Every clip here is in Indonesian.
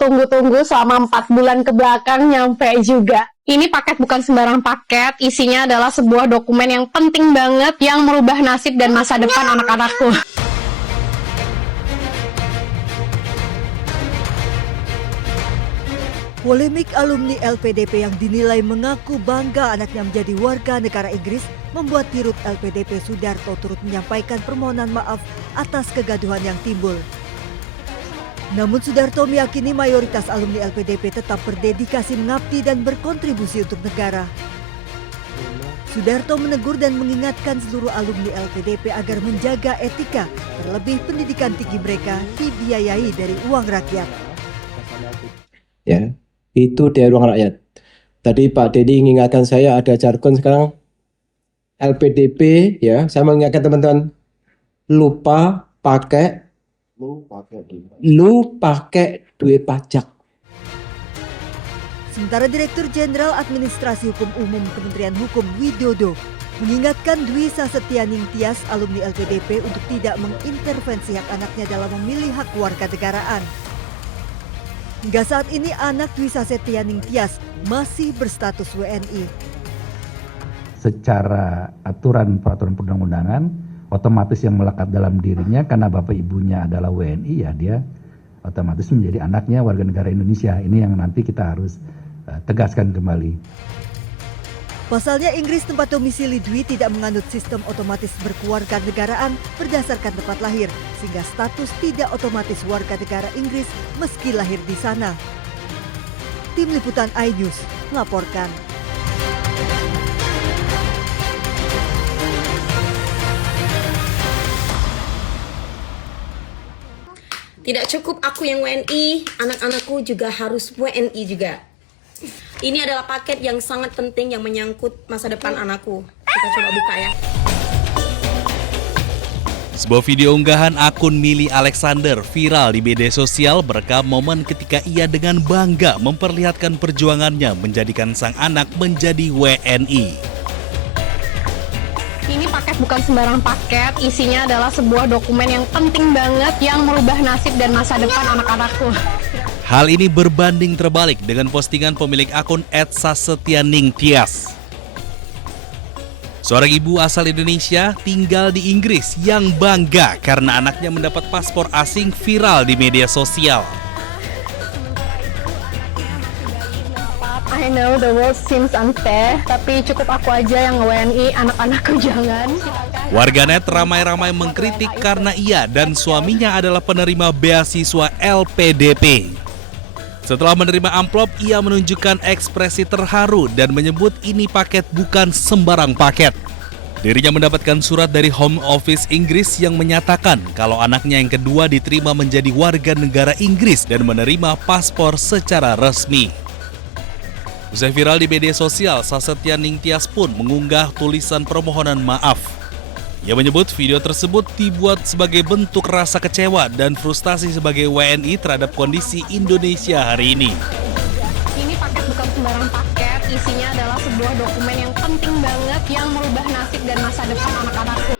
Tunggu-tunggu selama 4 bulan ke belakang nyampe juga. Ini paket bukan sembarang paket, isinya adalah sebuah dokumen yang penting banget yang merubah nasib dan masa depan anak-anakku. Polemik alumni LPDP yang dinilai mengaku bangga anaknya menjadi warga negara Inggris membuat Dirut LPDP Sudarto turut menyampaikan permohonan maaf atas kegaduhan yang timbul. Namun Sudarto meyakini mayoritas alumni LPDP tetap berdedikasi mengabdi dan berkontribusi untuk negara. Sudarto menegur dan mengingatkan seluruh alumni LPDP agar menjaga etika, terlebih pendidikan tinggi mereka dibiayai dari uang rakyat. Ya, itu dari uang rakyat. Tadi Pak Dedi mengingatkan saya ada jargon sekarang LPDP, ya. Saya mengingatkan teman-teman lupa pakai duit pajak. Sementara Direktur Jenderal Administrasi Hukum Umum Kementerian Hukum Widodo mengingatkan Dwi Sasetyaning Tias alumni LPDP untuk tidak mengintervensi hak anaknya dalam memilih hak warganegaraan. Hingga saat ini anak Dwi Sasetyaning Tias masih berstatus WNI. Secara aturan peraturan perundang-undangan, otomatis yang melekat dalam dirinya karena bapak ibunya adalah WNI, ya dia otomatis menjadi anaknya warga negara Indonesia. Ini yang nanti kita harus tegaskan kembali. Pasalnya Inggris tempat domisili Dwi tidak menganut sistem otomatis berkewarganegaraan berdasarkan tempat lahir, sehingga status tidak otomatis warga negara Inggris meski lahir di sana. Tim Liputan iNews melaporkan. Tidak cukup aku yang WNI, anak-anakku juga harus WNI juga. Ini adalah paket yang sangat penting yang menyangkut masa depan anakku. Kita coba buka ya. Sebuah video unggahan akun Mili Alexander viral di media sosial merekam momen ketika ia dengan bangga memperlihatkan perjuangannya menjadikan sang anak menjadi WNI. Ini paket bukan sembarang paket, isinya adalah sebuah dokumen yang penting banget yang merubah nasib dan masa depan anak-anakku. Hal ini berbanding terbalik dengan postingan pemilik akun @sasetyaningtyas. Seorang ibu asal Indonesia tinggal di Inggris yang bangga karena anaknya mendapat paspor asing viral di media sosial. I know the world seems unfair, tapi cukup aku aja yang WNI, anak-anakku jangan. Warganet ramai-ramai mengkritik karena ia dan suaminya adalah penerima beasiswa LPDP. Setelah menerima amplop, ia menunjukkan ekspresi terharu dan menyebut ini paket bukan sembarang paket. Dirinya mendapatkan surat dari Home Office Inggris yang menyatakan kalau anaknya yang kedua diterima menjadi warga negara Inggris dan menerima paspor secara resmi. Usai viral di media sosial, Sasetyaning Tyas pun mengunggah tulisan permohonan maaf. Ia menyebut video tersebut dibuat sebagai bentuk rasa kecewa dan frustasi sebagai WNI terhadap kondisi Indonesia hari ini. Ini paket bukan sembarang paket, isinya adalah sebuah dokumen yang penting banget yang merubah nasib dan masa depan anak-anakku.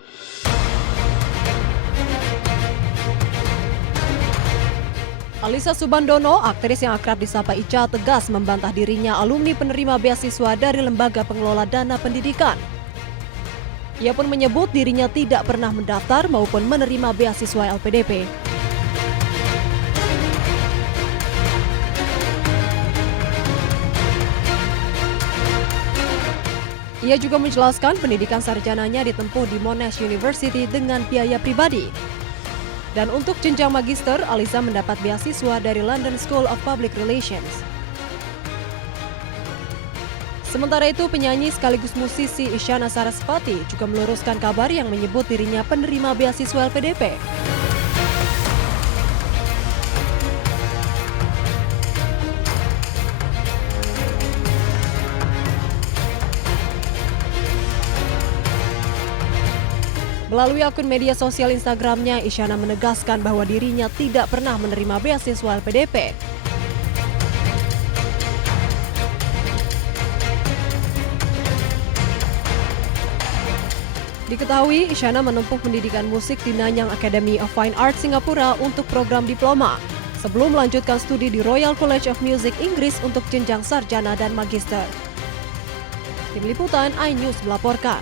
Alisa Subandono, aktris yang akrab disapa Ica, tegas membantah dirinya alumni penerima beasiswa dari Lembaga Pengelola Dana Pendidikan. Ia pun menyebut dirinya tidak pernah mendaftar maupun menerima beasiswa LPDP. Ia juga menjelaskan pendidikan sarjananya ditempuh di Monash University dengan biaya pribadi. Dan untuk jenjang magister, Alisa mendapat beasiswa dari London School of Public Relations. Sementara itu, penyanyi sekaligus musisi Isyana Sarasvati juga meluruskan kabar yang menyebut dirinya penerima beasiswa LPDP. Melalui akun media sosial Instagramnya, Isyana menegaskan bahwa dirinya tidak pernah menerima beasiswa LPDP. Diketahui, Isyana menempuh pendidikan musik di Nanyang Academy of Fine Arts Singapura untuk program diploma. sebelum melanjutkan studi di Royal College of Music Inggris untuk jenjang sarjana dan magister. Tim Liputan iNews melaporkan.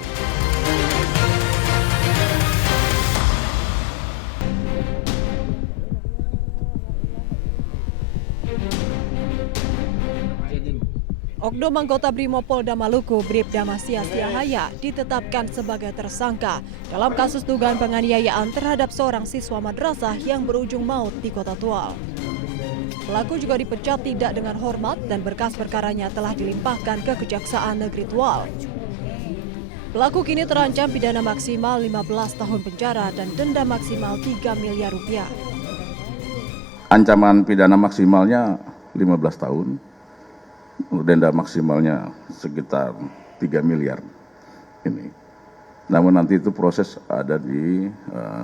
Oknum anggota Brimopolda Maluku, Bribda Masya Siahaya, ditetapkan sebagai tersangka dalam kasus dugaan penganiayaan terhadap seorang siswa madrasah yang berujung maut di Kota Tual. Pelaku juga dipecat tidak dengan hormat dan berkas perkaranya telah dilimpahkan ke Kejaksaan Negeri Tual. Pelaku kini terancam pidana maksimal 15 tahun penjara dan denda maksimal 3 miliar rupiah. Ancaman pidana maksimalnya 15 tahun. Denda maksimalnya sekitar 3 miliar ini. Namun nanti itu proses ada di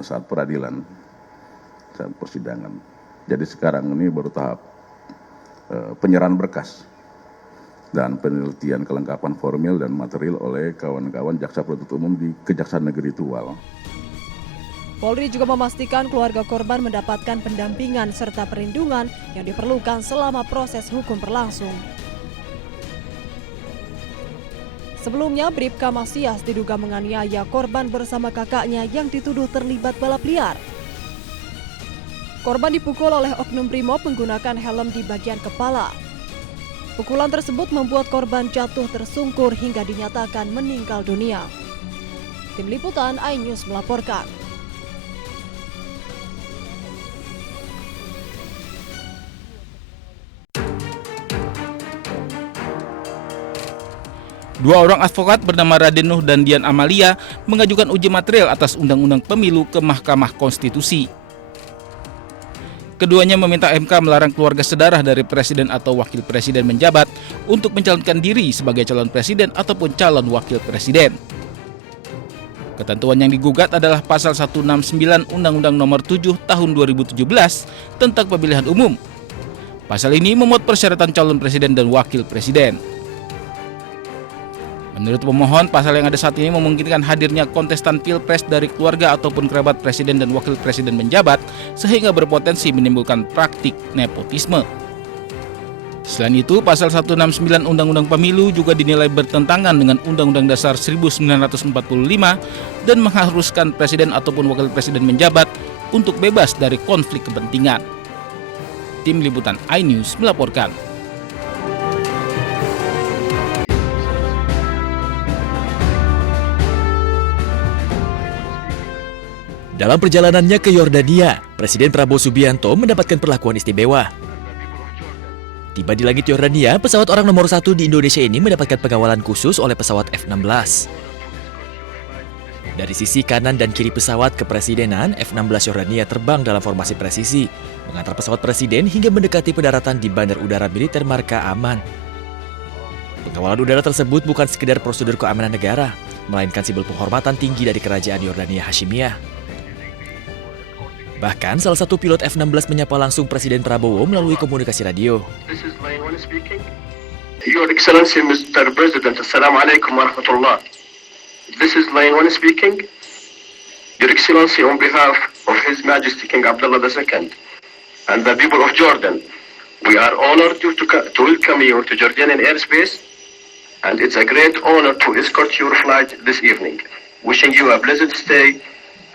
saat peradilan, saat persidangan. Jadi sekarang ini baru tahap penyerahan berkas dan penelitian kelengkapan formil dan material oleh kawan-kawan Jaksa Penuntut Umum di Kejaksaan Negeri Tual. Polri juga memastikan keluarga korban mendapatkan pendampingan serta perlindungan yang diperlukan selama proses hukum berlangsung. Sebelumnya, Bribka Masias diduga menganiaya korban bersama kakaknya yang dituduh terlibat balap liar. Korban dipukul oleh oknum Brimob menggunakan helm di bagian kepala. Pukulan tersebut membuat korban jatuh tersungkur hingga dinyatakan meninggal dunia. Tim Liputan iNews melaporkan. Dua orang advokat bernama Raden Nuh dan Dian Amalia mengajukan uji material atas Undang-Undang Pemilu ke Mahkamah Konstitusi. Keduanya meminta MK melarang keluarga sedarah dari presiden atau wakil presiden menjabat untuk mencalonkan diri sebagai calon presiden ataupun calon wakil presiden. Ketentuan yang digugat adalah pasal 169 Undang-Undang Nomor 7 Tahun 2017 tentang pemilihan umum. Pasal ini memuat persyaratan calon presiden dan wakil presiden. Menurut pemohon, pasal yang ada saat ini memungkinkan hadirnya kontestan pilpres dari keluarga ataupun kerabat presiden dan wakil presiden menjabat, sehingga berpotensi menimbulkan praktik nepotisme. Selain itu, pasal 169 Undang-Undang Pemilu juga dinilai bertentangan dengan Undang-Undang Dasar 1945 dan mengharuskan presiden ataupun wakil presiden menjabat untuk bebas dari konflik kepentingan. Tim Liputan iNews melaporkan. Dalam perjalanannya ke Yordania, Presiden Prabowo Subianto mendapatkan perlakuan istimewa. Tiba di langit Yordania, pesawat orang nomor 1 di Indonesia ini mendapatkan pengawalan khusus oleh pesawat F-16. Dari sisi kanan dan kiri pesawat kepresidenan, F-16 Yordania terbang dalam formasi presisi, mengantar pesawat presiden hingga mendekati pendaratan di Bandar Udara Militer Marka Aman. Pengawalan udara tersebut bukan sekedar prosedur keamanan negara, melainkan simbol penghormatan tinggi dari Kerajaan Yordania Hashimiyah. Bahkan salah satu pilot F-16 menyapa langsung Presiden Prabowo melalui komunikasi radio. Your Excellency Mr. President, Assalamualaikum warahmatullah. This is Line 1 speaking. Your Excellency, on behalf of His Majesty King Abdullah II and the people of Jordan, we are honored to welcome you to Jordanian airspace, and it's a great honor to escort your flight this evening. Wishing you a pleasant stay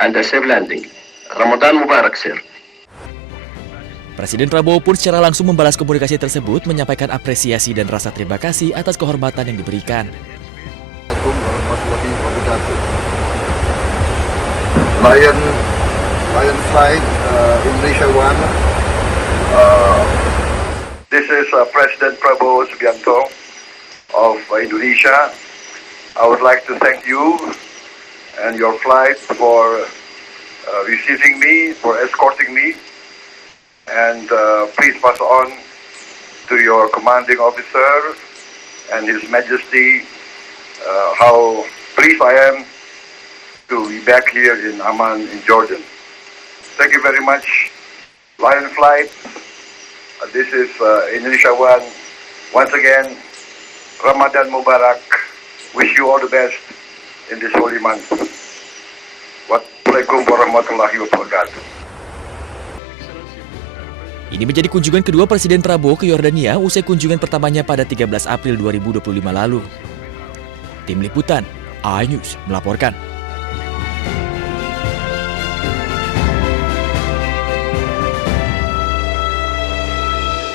and a safe landing. Ramadan Mubarak, sir. Presiden Prabowo pun secara langsung membalas komunikasi tersebut, menyampaikan apresiasi dan rasa terima kasih atas kehormatan yang diberikan. Lion Flight Indonesia One. This is President Prabowo Subianto of Indonesia. I would like to thank you and your flight for receiving me, for escorting me, and please pass on to your commanding officer and His Majesty how pleased I am to be back here in Amman in Jordan. Thank you very much. Lion Flight, this is Indonesia One. Once again, Ramadan Mubarak. Wish you all the best in this holy month. Assalamualaikum warahmatullahi wabarakatuh. Ini menjadi kunjungan kedua Presiden Prabowo ke Yordania usai kunjungan pertamanya pada 13 April 2025 lalu. Tim Liputan, iNews melaporkan.